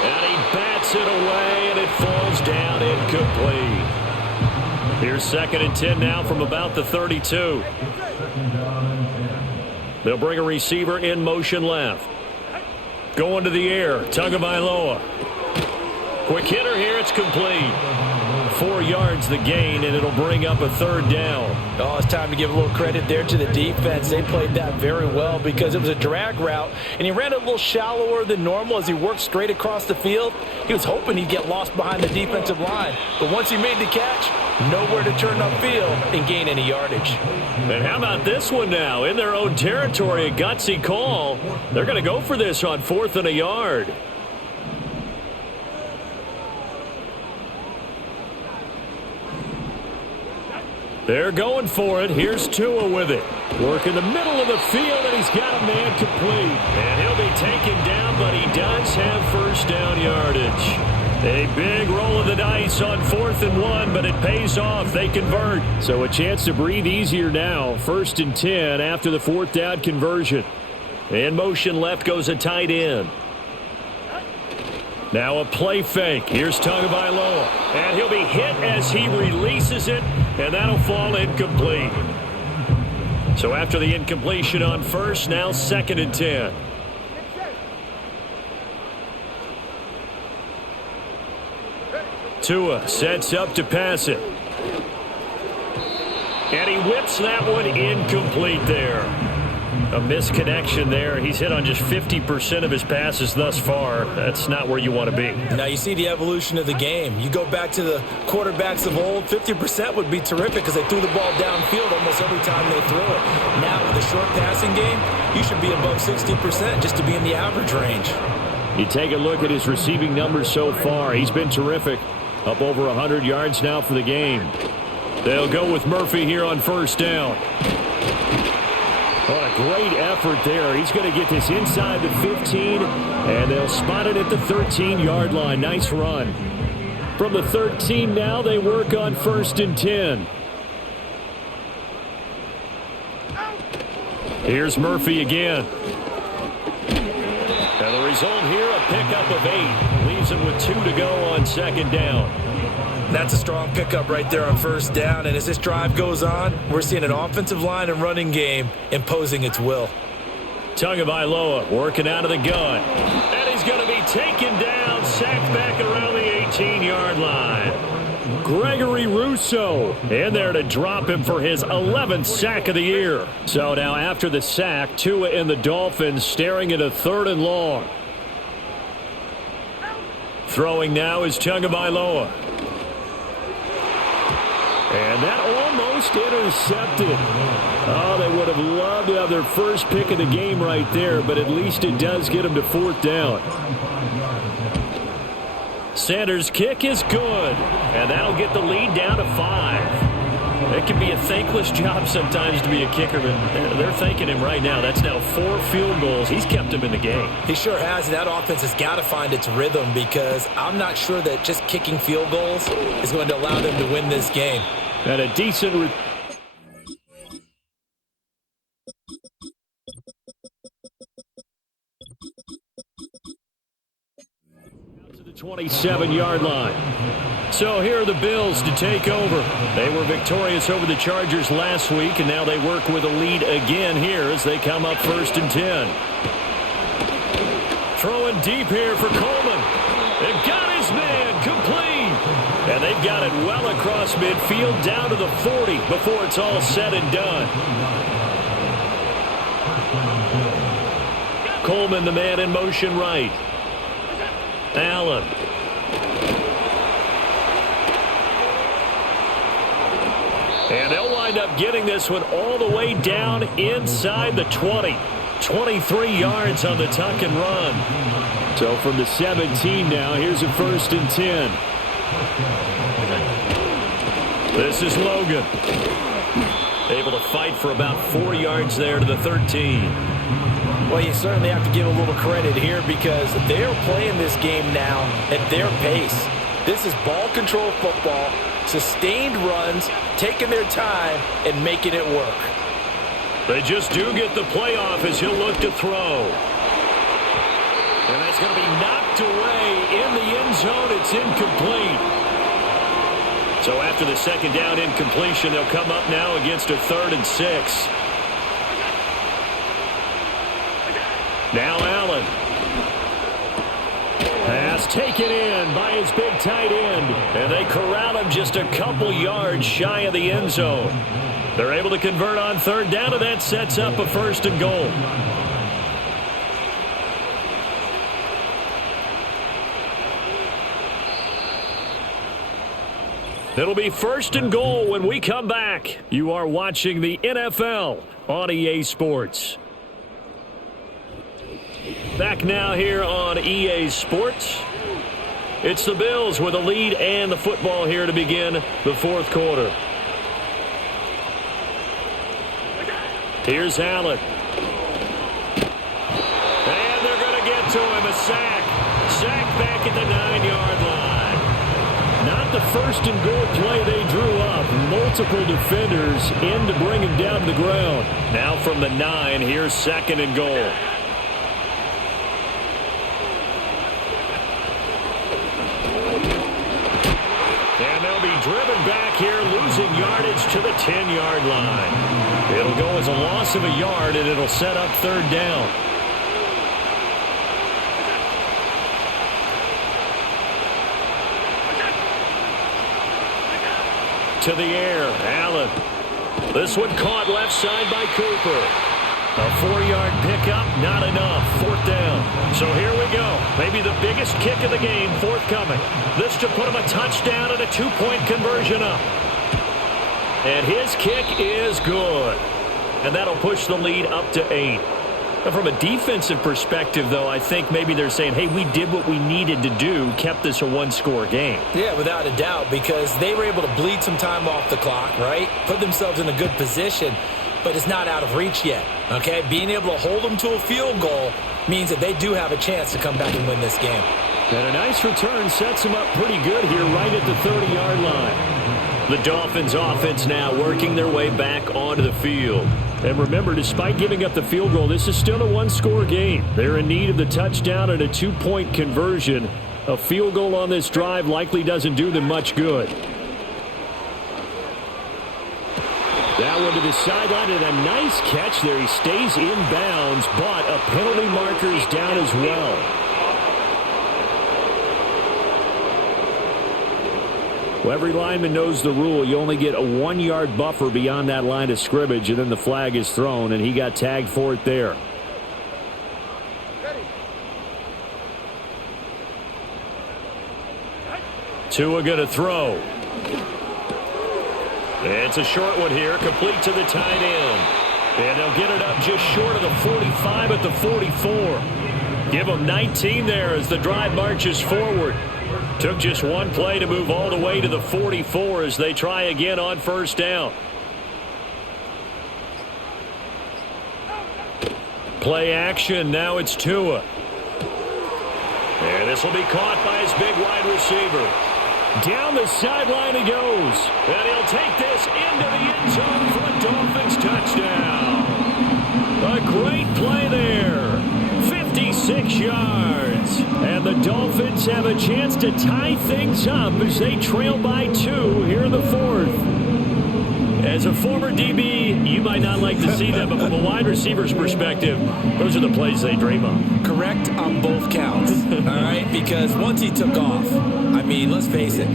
And he bats it away, and it falls down incomplete. Here's 2nd and 10 now from about the 32. They'll bring a receiver in motion left. Going to the air, Tagovailoa. Quick hitter here, it's complete. 4 yards the gain, and it'll bring up a 3rd down. Oh, it's time to give a little credit there to the defense. They played that very well because it was a drag route, and he ran a little shallower than normal as he worked straight across the field. He was hoping he'd get lost behind the defensive line, but once he made the catch, nowhere to turn upfield and gain any yardage. And how about this one now? In their own territory, a gutsy call. They're going to go for this on 4th and a yard. They're going for it. Here's Tua with it. Working the middle of the field, and he's got a man complete. And he'll be taken down, but he does have first down yardage. A big roll of the dice on 4th and 1, but it pays off. They convert. So a chance to breathe easier now. 1st and 10 after the 4th down conversion. In motion left goes a tight end. Now a play fake. Here's Tagovailoa. And he'll be hit as he releases it, and that'll fall incomplete. So after the incompletion on 1st, now 2nd and 10. Tua sets up to pass it. And he whips that one incomplete there. A misconnection there. He's hit on just 50% of his passes thus far. That's not where you want to be. Now you see the evolution of the game. You go back to the quarterbacks of old, 50% would be terrific because they threw the ball downfield almost every time they threw it. Now with the short passing game, you should be above 60% just to be in the average range. You take a look at his receiving numbers so far. He's been terrific. Up over 100 yards now for the game. They'll go with Murphy here on 1st down. What a great effort there. He's going to get this inside the 15, and they'll spot it at the 13-yard line. Nice run. From the 13 now, they work on 1st and 10. Here's Murphy again. And the result here, a pickup of 8. Leaves him with 2 to go on 2nd down. That's a strong pickup right there on 1st down. And as this drive goes on, we're seeing an offensive line and running game imposing its will. Tagovailoa working out of the gun. And he's going to be taken down, sacked back around the 18-yard line. Gregory Rousseau in there to drop him for his 11th sack of the year. So now after the sack, Tua and the Dolphins staring at a 3rd and long. Throwing now is Tagovailoa. And that almost intercepted. Oh, they would have loved to have their first pick of the game right there, but at least it does get them to 4th down. Sanders' kick is good, and that'll get the lead down to 5. It can be a thankless job sometimes to be a kicker, but they're thanking him right now. That's now 4 field goals. He's kept him in the game. He sure has, and that offense has got to find its rhythm because I'm not sure that just kicking field goals is going to allow them to win this game. And a decent... 27-yard line. So here are the Bills to take over. They were victorious over the Chargers last week, and now they work with a lead again here as they come up 1st and 10. Throwing deep here for Coleman. They've got his man complete. And they've got it well across midfield down to the 40 before it's all said and done. Coleman, the man in motion right. Allen. And they'll wind up getting this one all the way down inside the 20. 23 yards on the tuck and run. So from the 17 now, here's a 1st and 10. This is Logan. Able to fight for about 4 yards there to the 13. Well, you certainly have to give a little credit here because they're playing this game now at their pace. This is ball control football, sustained runs, taking their time, and making it work. They just do get the playoff as he'll look to throw. And that's going to be knocked away in the end zone. It's incomplete. So after the second down incompletion, they'll come up now against a 3rd and 6. Now Allen. Pass taken in by his big tight end. And they corral him just a couple yards shy of the end zone. They're able to convert on 3rd down, and that sets up a 1st and goal. It'll be 1st and goal when we come back. You are watching the NFL on EA Sports. Back now here on EA Sports. It's the Bills with a lead and the football here to begin the 4th quarter. Here's Allen. And they're going to get to him. A sack. Sack back at the 9-yard line. Not the 1st and goal play they drew up. Multiple defenders in to bring him down to the ground. Now from the 9, here's 2nd and goal. And they'll be driven back here, losing yardage to the 10-yard line. It'll go as a loss of a yard, and it'll set up 3rd down. To the air, Allen. This one caught left side by Cooper. A 4-yard pickup, not enough. 4th down. So here we go. Maybe the biggest kick of the game forthcoming. This to put him a touchdown and a 2-point conversion up. And his kick is good. And that'll push the lead up to 8. Now, from a defensive perspective, though, I think maybe they're saying, hey, we did what we needed to do, kept this a 1-score game. Yeah, without a doubt, because they were able to bleed some time off the clock, right? Put themselves in a good position, but it's not out of reach yet, okay? Being able to hold them to a field goal means that they do have a chance to come back and win this game. And a nice return sets them up pretty good here right at the 30-yard line. The Dolphins offense now working their way back onto the field. And remember, despite giving up the field goal, this is still a 1-score game. They're in need of the touchdown and a 2-point conversion. A field goal on this drive likely doesn't do them much good. That one to the sideline, and a nice catch there. He stays in bounds, but a penalty marker is down as well. Well, every lineman knows the rule. You only get a 1-yard buffer beyond that line of scrimmage, and then the flag is thrown, and he got tagged for it there. Tua going to throw. It's a short one here, complete to the tight end. And they'll get it up just short of the 45 at the 44. Give them 19 there as the drive marches forward. Took just one play to move all the way to the 44 as they try again on 1st down. Play action, now it's Tua. And this will be caught by his big wide receiver. Down the sideline he goes. And he'll take this into the end zone for a Dolphins touchdown. A great play there. 56 yards. And the Dolphins have a chance to tie things up as they trail by 2 here in the 4th. As a former DB, you might not like to see that, but from a wide receiver's perspective, those are the plays they dream of. Correct on both counts, all right? Because once he took off, I mean, let's face it,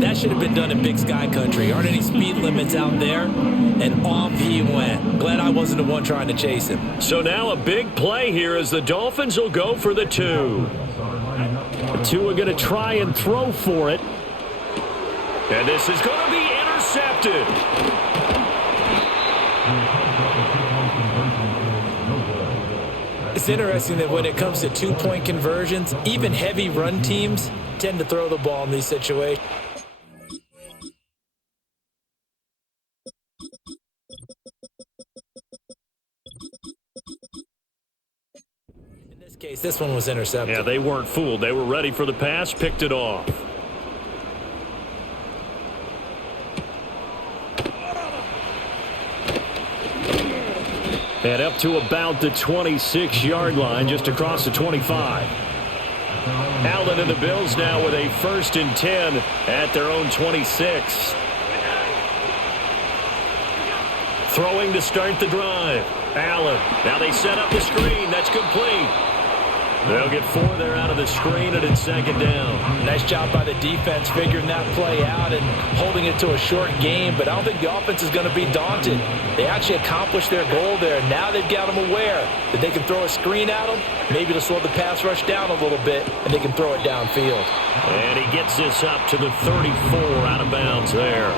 that should have been done in Big Sky Country. Aren't any speed limits out there? And off he went. Glad I wasn't the one trying to chase him. So now a big play here as the Dolphins will go for the 2. The 2 are going to try and throw for it. And this is going to be intercepted. It's interesting that when it comes to 2-point conversions, even heavy run teams tend to throw the ball in these situations. In this case, this one was intercepted. Yeah, they weren't fooled. They were ready for the pass, picked it off. And up to about the 26-yard line, just across the 25. Allen and the Bills now with a 1st and 10 at their own 26. Throwing to start the drive. Allen. Now they set up the screen. That's complete. They'll get 4 there out of the screen, and it's 2nd down. Nice job by the defense figuring that play out and holding it to a short game, but I don't think the offense is going to be daunted. They actually accomplished their goal there. Now they've got them aware that they can throw a screen at them, maybe to slow the pass rush down a little bit, and they can throw it downfield. And he gets this up to the 34 out of bounds there.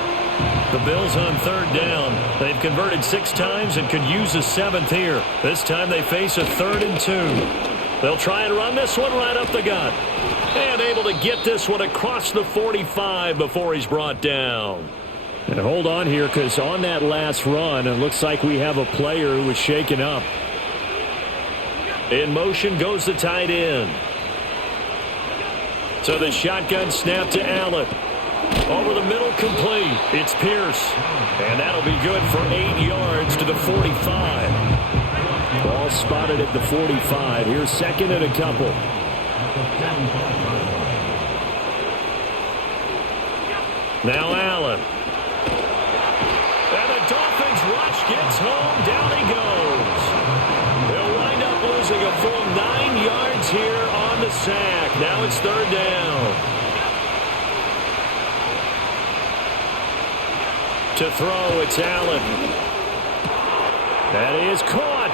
The Bills on 3rd down. They've converted 6 times and could use a 7th here. This time they face a 3rd and 2. They'll try and run this one right up the gut. And able to get this one across the 45 before he's brought down. And hold on here, because on that last run, it looks like we have a player who was shaken up. In motion goes the tight end. So the shotgun snap to Allen. Over the middle, complete. It's Pierce. And that'll be good for 8 yards to the 45. Ball spotted at the 45. Here's 2nd and a couple. Now Allen. And the Dolphins rush gets home. Down he goes. They'll wind up losing a full 9 yards here on the sack. Now it's 3rd down. To throw, it's Allen. That is caught.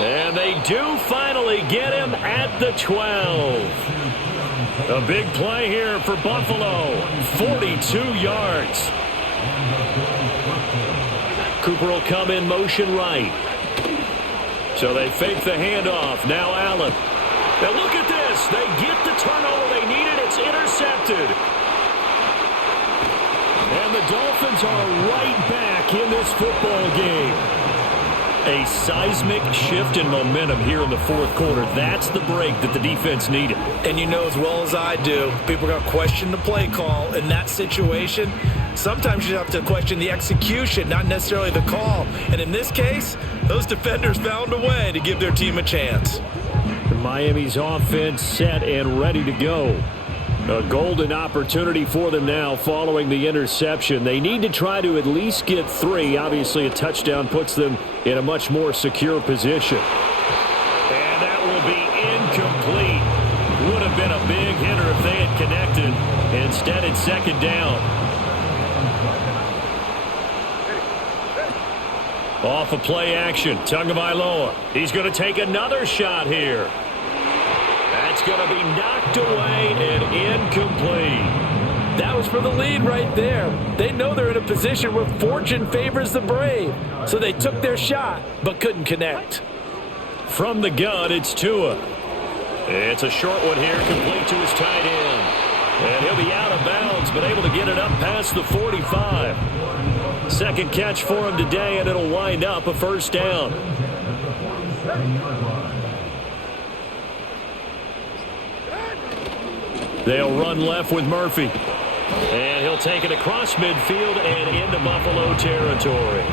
And they do finally get him at the 12. A big play here for Buffalo. 42 yards. Cooper will come in motion right. So they fake the handoff. Now Allen. Now look at this. They get the turnover they needed. It's intercepted. And the Dolphins are right back in this football game. A seismic shift in momentum here in the 4th quarter. That's the break that the defense needed. And you know as well as I do, people are going to question the play call in that situation. Sometimes you have to question the execution, not necessarily the call. And in this case, those defenders found a way to give their team a chance. Miami's offense set and ready to go. A golden opportunity for them now following the interception. They need to try to at least get 3. Obviously, a touchdown puts them in a much more secure position. And that will be incomplete. Would have been a big hitter if they had connected. Instead, it's 2nd down. Off of play action, Tagovailoa. He's going to take another shot here. That's going to be knocked away and incomplete. That was for the lead right there. They know they're in a position where fortune favors the brave. So they took their shot, but couldn't connect. From the gun, it's Tua. It's a short one here, complete to his tight end. And he'll be out of bounds, but able to get it up past the 45. 2nd catch for him today, and it'll wind up a 1st down. They'll run left with Murphy. And he'll take it across midfield and into Buffalo territory.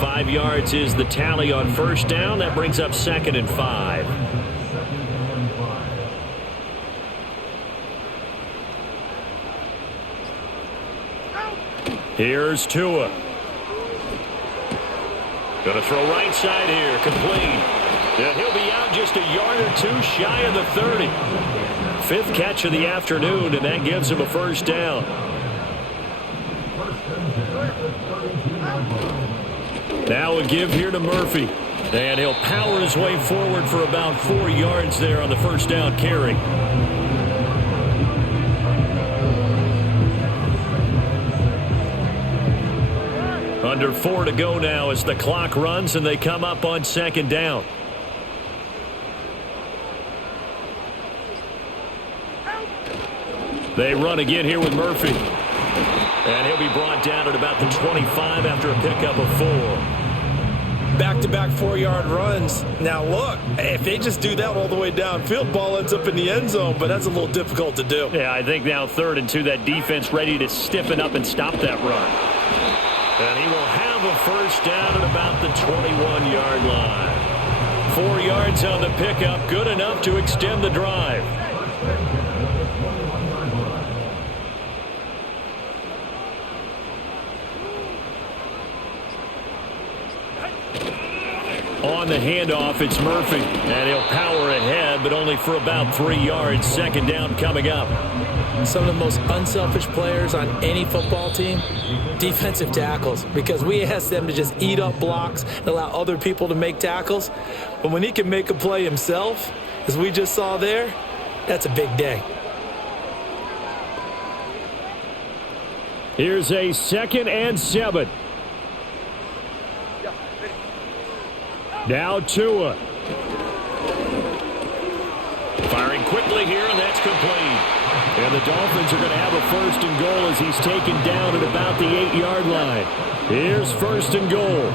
5 yards is the tally on 1st down. That brings up 2nd and 5. Here's Tua. Going to throw right side here. Complete. Yeah, he'll be out just a yard or two shy of the 30. Fifth catch of the afternoon, and that gives him a first down. Now a give here to Murphy. And he'll power his way forward for about 4 yards there on the first down carry. Under 4 to go now as the clock runs and they come up on second down. They run again here with Murphy. And he'll be brought down at about the 25 after a pickup of 4. Back-to-back 4-yard runs. Now look, if they just do that all the way downfield, ball ends up in the end zone, but that's a little difficult to do. Yeah, I think now 3rd and 2, that defense ready to stiffen up and stop that run. And he will have a first down at about the 21-yard line. 4 yards on the pickup, good enough to extend the drive. On the handoff, it's Murphy, and he'll power ahead, but only for about 3 yards. Second down coming up. Some of the most unselfish players on any football team, defensive tackles, because we ask them to just eat up blocks and allow other people to make tackles. But when he can make a play himself, as we just saw there, that's a big day. Here's a 2nd and 7. Now Tua. Firing quickly here, and that's complete. And the Dolphins are going to have a 1st and goal as he's taken down at about the 8-yard line. Here's 1st and goal.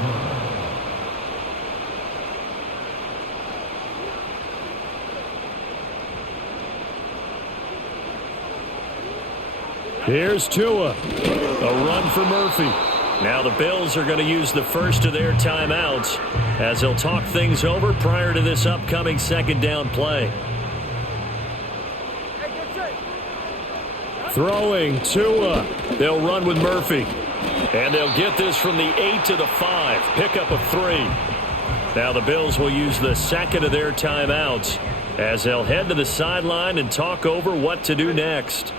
Here's Tua. A run for Murphy. Now the Bills are going to use the first of their timeouts as they'll talk things over prior to this upcoming second down play. Throwing Tua. They'll run with Murphy. And they'll get this from the 8 to the 5. Pickup of 3. Now the Bills will use the second of their timeouts as they'll head to the sideline and talk over what to do next.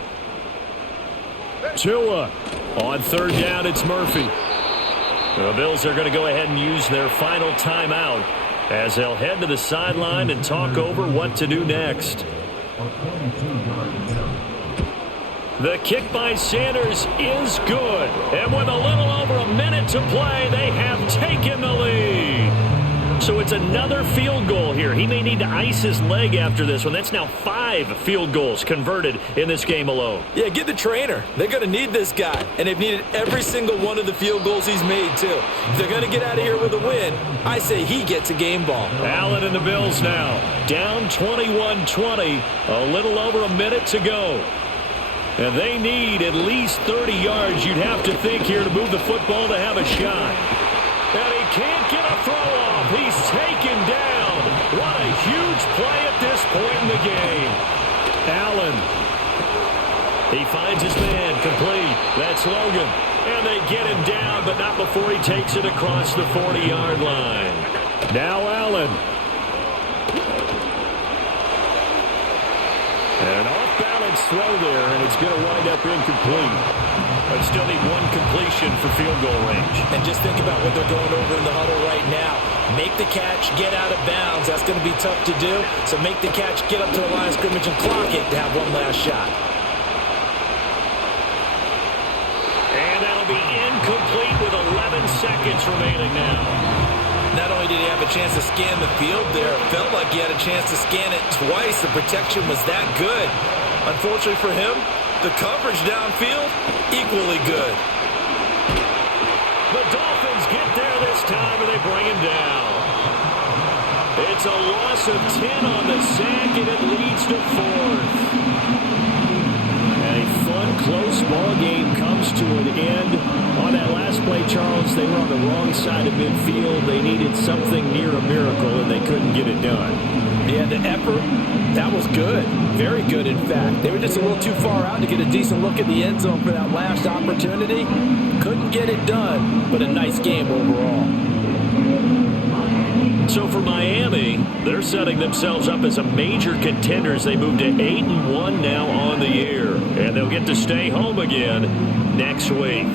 Tua. On 3rd down, it's Murphy. The Bills are going to go ahead and use their final timeout as they'll head to the sideline and talk over what to do next. The kick by Sanders is good. And with a little over a minute to play, they have taken the lead. So it's another field goal here. He may need to ice his leg after this one. That's now 5 field goals converted in this game alone. Yeah, get the trainer. They're going to need this guy. And they've needed every single one of the field goals he's made, too. If they're going to get out of here with a win, I say he gets a game ball. Allen and the Bills now. Down 21-20. A little over a minute to go. And they need at least 30 yards, you'd have to think, here to move the football to have a shot. And he can't get a throw off. He's taken down. What a huge play at this point in the game. Allen. He finds his man complete. That's Logan. And they get him down, but not before he takes it across the 40-yard line. Now Allen. And an off-balance throw there, and it's going to wind up incomplete. But still need one completion for field goal range. And just think about what they're going over in the huddle right now. Make the catch, get out of bounds. That's going to be tough to do. So make the catch, get up to the line of scrimmage, and clock it to have one last shot. And that'll be incomplete with 11 seconds remaining now. Not only did he have a chance to scan the field there, it felt like he had a chance to scan it twice. The protection was that good. Unfortunately for him, the coverage downfield, equally good. The Dolphins get there this time, and they bring him down. It's a loss of 10 on the sack, and it leads to 4th. And a fun, close ball game comes to an end on that last play. play, Charles, they were on the wrong side of midfield. They needed something near a miracle, and they couldn't get it done. Yeah, the effort, that was good. Very good, in fact. They were just a little too far out to get a decent look at the end zone for that last opportunity. Couldn't get it done, but a nice game overall. So for Miami, they're setting themselves up as a major contender as they move to 8-1 now on the year. And they'll get to stay home again next week.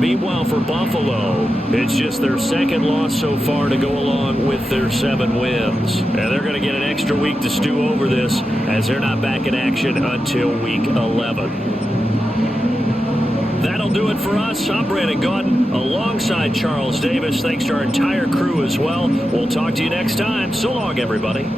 Meanwhile, for Buffalo, it's just their second loss so far to go along with their 7 wins. And they're going to get an extra week to stew over this as they're not back in action until week 11. That'll do it for us. I'm Brandon Gaudin alongside Charles Davis. Thanks to our entire crew as well. We'll talk to you next time. So long, everybody.